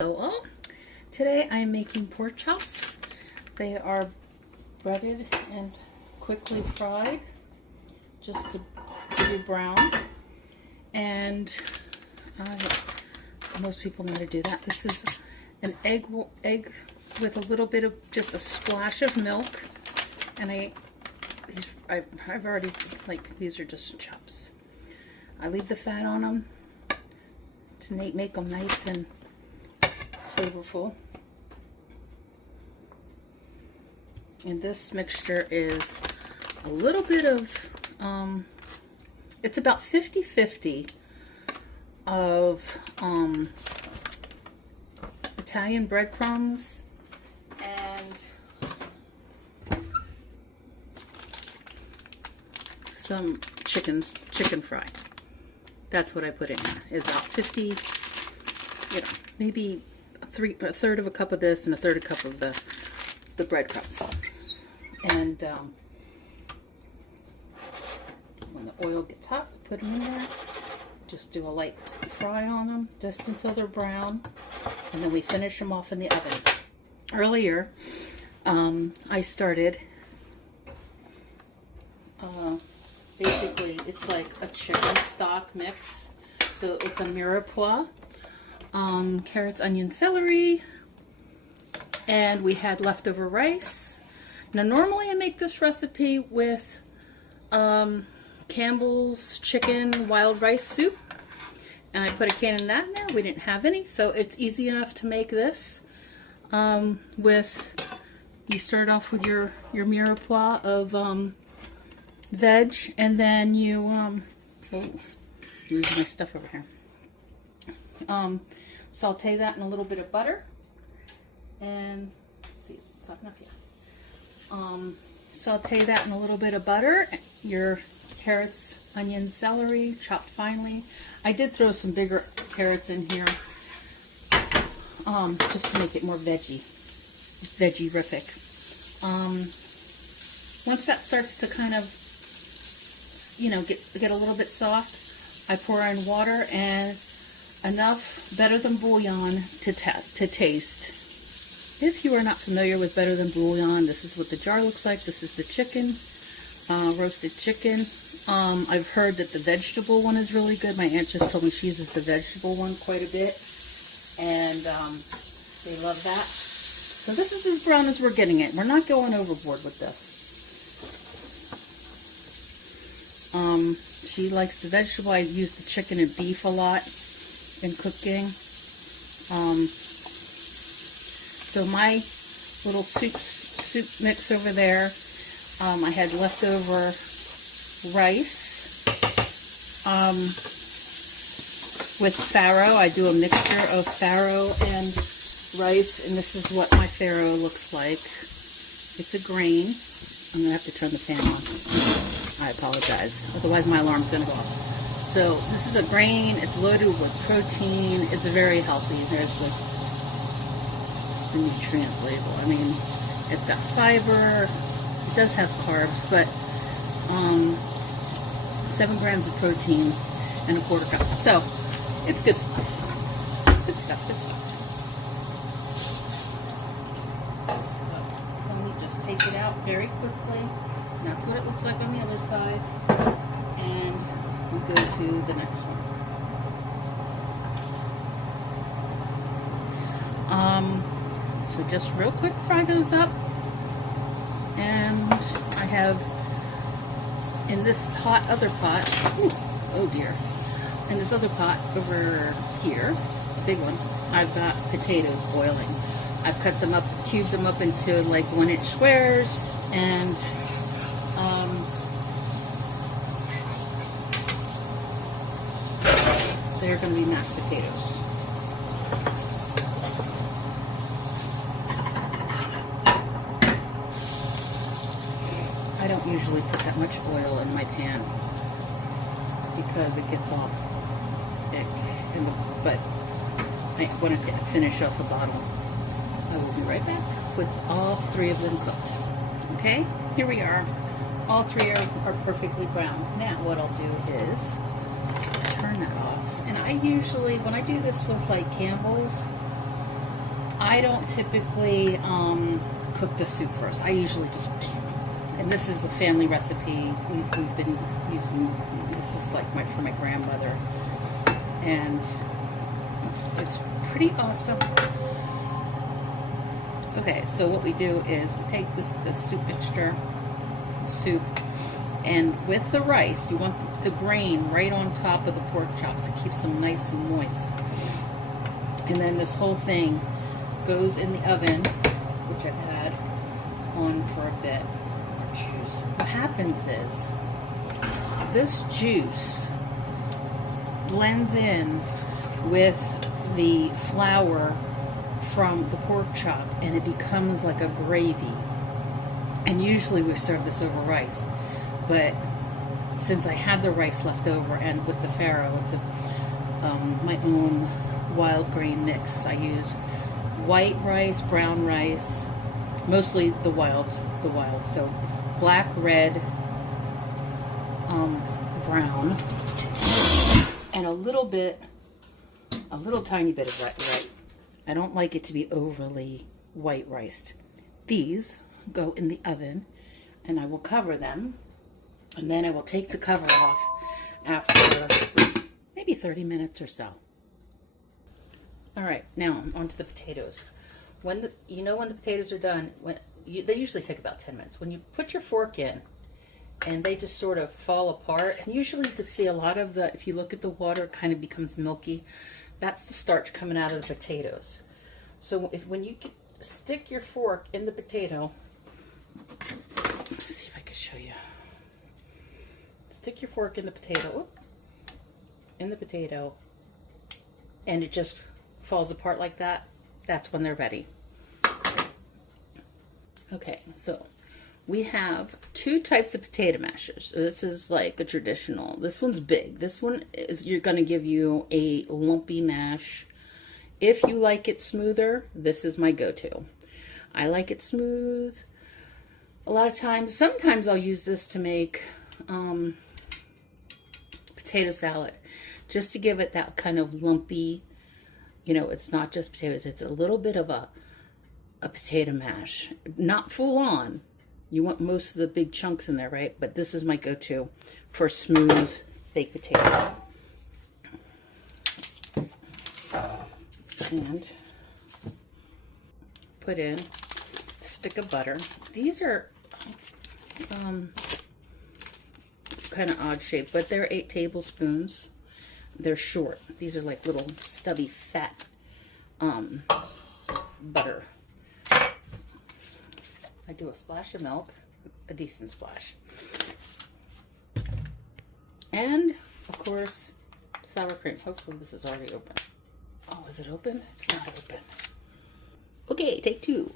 Hello. Today I am making pork chops. They are breaded and quickly fried just to be brown, and most people know how to do that. This is an egg with a little bit of just a splash of milk, and I've already, like, these are just chops. I leave the fat on them to make them nice and flavorful. And this mixture is a little bit of it's about 50-50 of Italian breadcrumbs and some chicken fry. That's what I put in here. It's about 50, maybe a third of a cup of this and a third of a cup of the breadcrumbs. And when the oil gets hot, put them in there. Just do a light fry on them, just until they're brown, and then we finish them off in the oven. Earlier, I started. Basically, it's like a chicken stock mix. So it's a mirepoix. Carrots, onion, celery, and we had leftover rice. Now normally I make this recipe with Campbell's chicken wild rice soup, and I put a can of that in there. We didn't have any, so it's easy enough to make this you start off with your mirepoix of veg, and then you lose my stuff over here. Saute that in a little bit of butter, and let's see, is this hot enough? Yeah. Saute that in a little bit of butter. Your carrots, onions, celery, chopped finely. I did throw some bigger carrots in here, just to make it more veggie-rific. Once that starts to kind of, get a little bit soft, I pour in water and enough better than bouillon to taste. If you are not familiar with better than bouillon, this is what the jar looks like. This is the chicken, roasted chicken. I've heard that the vegetable one is really good. My aunt just told me she uses the vegetable one quite a bit, and they love that. So this is as brown as we're getting it. We're not going overboard with this. She likes the vegetable. I use the chicken and beef a lot in cooking. So my little soup mix over there, I had leftover rice with farro. I do a mixture of farro and rice, and this is what my farro looks like. It's a grain. I'm gonna have to turn the fan on. I apologize, otherwise my alarm's gonna go off. So this is a grain. It's loaded with protein. It's very healthy. There's the nutrient label. I mean, it's got fiber. It does have carbs, but 7 grams of protein and a quarter cup. So it's good stuff. Good stuff. Good stuff. So let me just take it out very quickly. And that's what it looks like on the other side. And we go to the next one. So just real quick, fry those up. And I have in this other pot, oh dear, in this other pot over here, a big one, I've got potatoes boiling. I've cut them up, cubed them up into like 1-inch squares, and they're going to be mashed potatoes. I don't usually put that much oil in my pan because it gets all thick, but I wanted to finish off the bottom. I will be right back with all 3 of them cooked. Okay, here we are. All 3 are perfectly browned. Now what I'll do is turn that off. And I usually, when I do this with like Campbell's, I don't typically cook the soup first. I usually just, and this is a family recipe. We've been using, this is like for my grandmother. And it's pretty awesome. Okay, so what we do is we take this soup mixture, soup, and with the rice, you want the grain right on top of the pork chops. It keeps them nice and moist. And then this whole thing goes in the oven, which I've had on for a bit. More juice. What happens is this juice blends in with the flour from the pork chop, and it becomes like a gravy. And usually we serve this over rice, but since I had the rice left over, and with the farro, it's my own wild grain mix. I use white rice, brown rice, mostly the wild. So black, red, brown, and a little tiny bit of white. I don't like it to be overly white riced. These go in the oven, and I will cover them, and then I will take the cover off after maybe 30 minutes or so. All right, now onto the potatoes. When the potatoes are done, they usually take about 10 minutes. When you put your fork in, and they just sort of fall apart, and usually you can see a lot of the, if you look at the water, it kind of becomes milky. That's the starch coming out of the potatoes. So when you stick your fork in the potato, let's see if I can show you. Stick your fork in the potato, and it just falls apart like that. That's when they're ready. Okay, so we have two types of potato mashers. This is like a traditional. This one's big. This one is, you're going to give you a lumpy mash. If you like it smoother, this is my go-to. I like it smooth. A lot of times, sometimes I'll use this to make potato salad, just to give it that kind of lumpy, it's not just potatoes. It's a little bit of a potato mash. Not full on. You want most of the big chunks in there, right? But this is my go-to for smooth baked potatoes. And put in a stick of butter. These are kind of odd shape, but they're 8 tablespoons. They're short. These are like little stubby fat butter. I do a splash of milk, a decent splash. And, of course, sour cream. Hopefully this is already open. Oh, is it open? It's not open. Okay, take 2.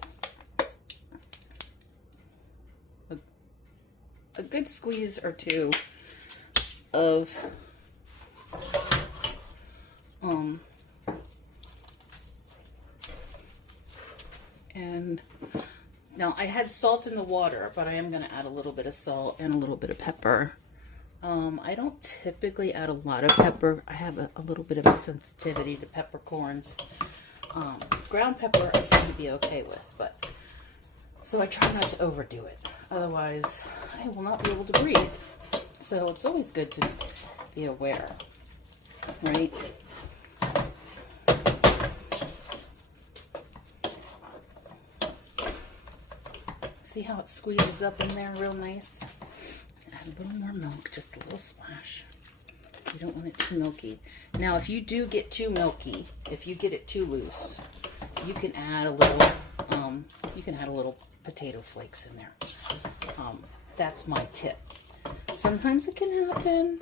A good squeeze or 2 of and now I had salt in the water, but I am going to add a little bit of salt and a little bit of pepper. I don't typically add a lot of pepper. I have a little bit of a sensitivity to peppercorns. Ground pepper I seem to be okay with, but so I try not to overdo it. Otherwise, I will not be able to breathe. So it's always good to be aware, right? See how it squeezes up in there real nice? Add a little more milk, just a little splash. You don't want it too milky. Now, if you do get too milky, if you get it too loose, you can add a little, potato flakes in there. That's my tip. Sometimes it can happen.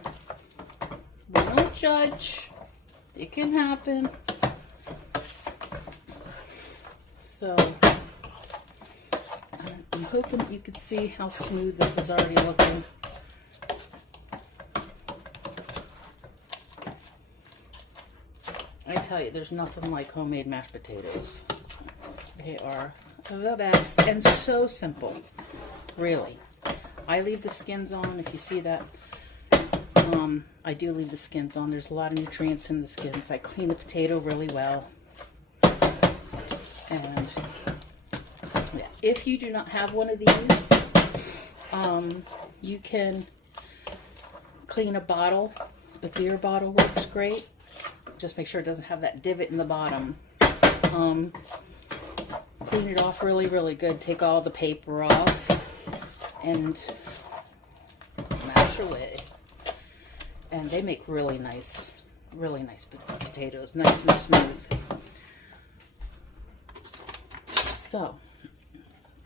We don't judge. It can happen. So I'm hoping that you can see how smooth this is already looking. I tell you, there's nothing like homemade mashed potatoes. They are the best and so simple, really. I leave the skins on. If you see that, I do leave the skins on. There's a lot of nutrients in the skins. I clean the potato really well. And yeah, if you do not have one of these, you can clean a bottle. A beer bottle works great. Just make sure it doesn't have that divot in the bottom. Clean it off really, really good. Take all the paper off and mash away. And they make really nice potatoes, nice and smooth. So,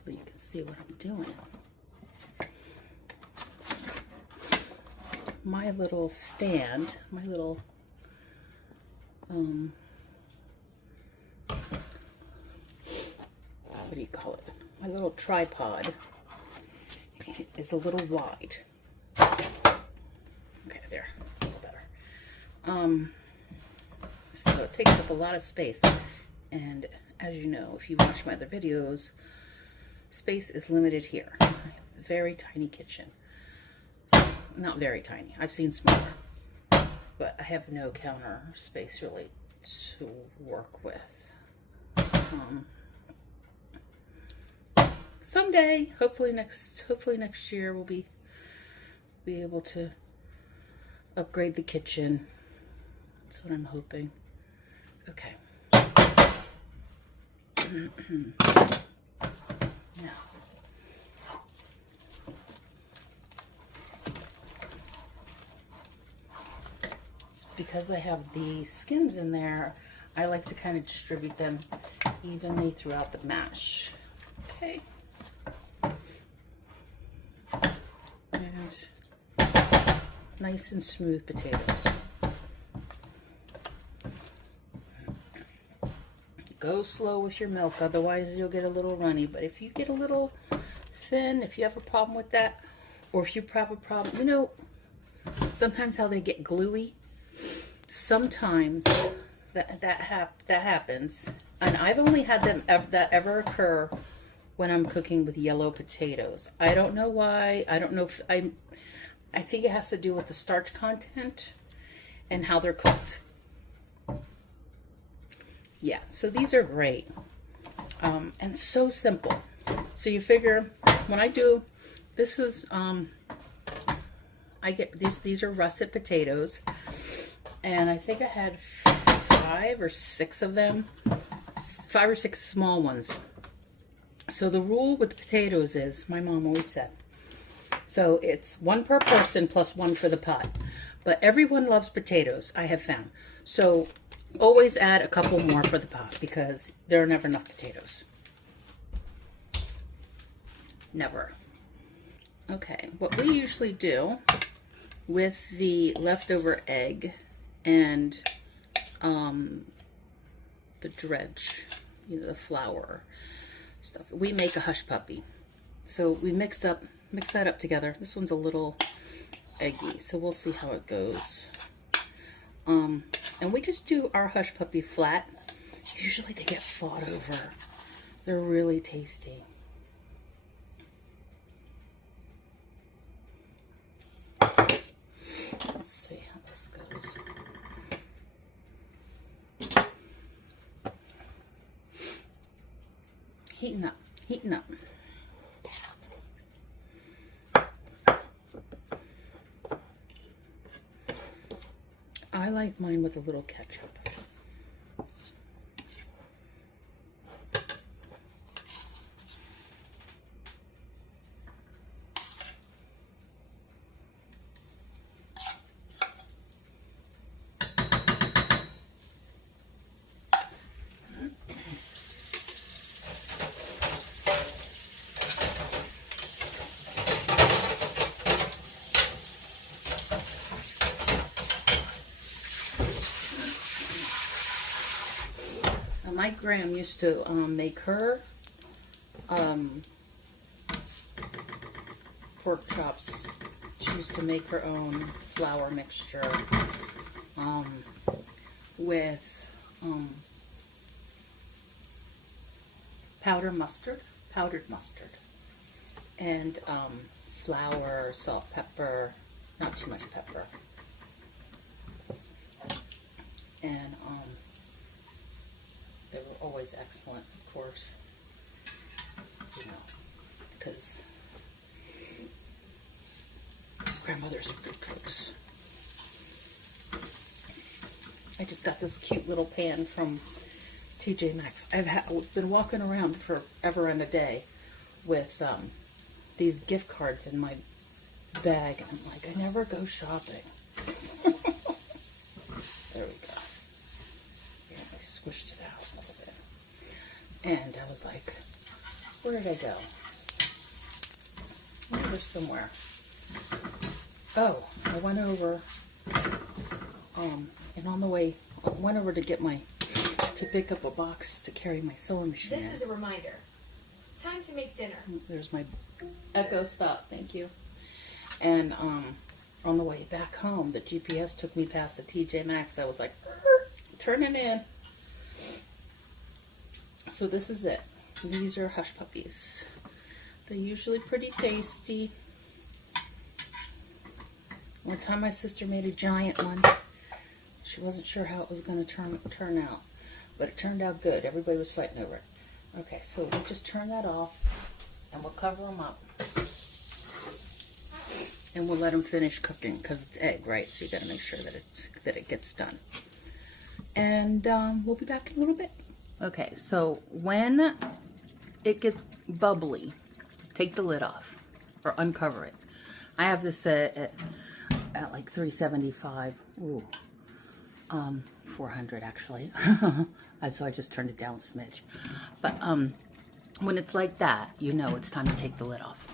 you can see what I'm doing. My little stand, my little what do you call it? My little tripod is a little wide. Okay, there. That's a little better. So it takes up a lot of space. And as you know, if you watch my other videos, space is limited here. I have a very tiny kitchen. Not very tiny. I've seen smaller. But I have no counter space really to work with. Someday, hopefully next year, we'll be able to upgrade the kitchen. That's what I'm hoping. Okay. Now, because I have the skins in there, I like to kind of distribute them evenly throughout the mash. Okay. And nice and smooth potatoes. Go slow with your milk, otherwise you'll get a little runny. But if you get a little thin, if you have a problem with that, or if you have a problem, you know, sometimes how they get gluey, sometimes that happens. And I've only had that ever occur when I'm cooking with yellow potatoes. I don't know why. I don't know if I think it has to do with the starch content and how they're cooked. Yeah, so these are great. And so simple. So you figure when I do, this is, I get these are russet potatoes. And I think I had 5 or 6 of them. 5 or 6 small ones. So the rule with the potatoes is, my mom always said, so it's 1 per person plus 1 for the pot. But everyone loves potatoes, I have found. So always add a couple more for the pot because there are never enough potatoes. Never. Okay, what we usually do with the leftover egg and the dredge, you know, the flour stuff, we make a hush puppy. So we mix that up together. This one's a little eggy, so we'll see how it goes. And we just do our hush puppy flat. Usually they get fought over. They're really tasty. Let's see how this goes. Heating up, heating up. I like mine with a little ketchup. My gram used to make her pork chops. She used to make her own flour mixture with powdered mustard, and flour, salt, pepper, not too much pepper, and they were always excellent, of course. You know, because grandmothers are good cooks. I just got this cute little pan from TJ Maxx. I've been walking around forever and a day with these gift cards in my bag, and I'm like, I never go shopping. There we go. Yeah, I squished it out a little bit. And I was like, where did I go? Over somewhere. Oh, I went over, and on the way, I went over to pick up a box to carry my sewing machine. This is a reminder. Time to make dinner. There's my echo stop, thank you. And on the way back home, the GPS took me past the TJ Maxx. I was like, turning in. So this is it. These are hush puppies. They're usually pretty tasty. One time my sister made a giant one. She wasn't sure how it was going to turn out, but it turned out good. Everybody was fighting over it. Okay, so we'll just turn that off, and we'll cover them up. And we'll let them finish cooking, because it's egg, right? So you got to make sure that it gets done. And we'll be back in a little bit. Okay, so when it gets bubbly, take the lid off or uncover it. I have this at like 375. Ooh, 400 actually. So I just turned it down a smidge. But when it's like that, you know it's time to take the lid off.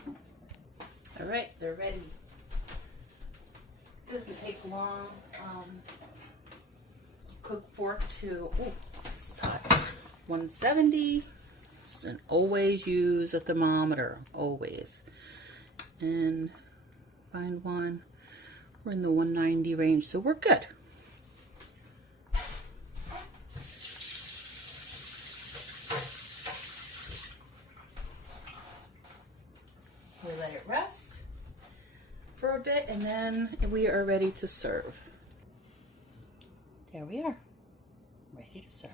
All right, they're ready. It doesn't take long. Cook pork to, oh, this is hot, 170. And always use a thermometer, always. And find one. We're in the 190 range, so we're good. We let it rest for a bit, and then we are ready to serve. There we are, ready to serve.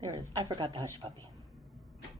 There it is. I forgot the hush puppy.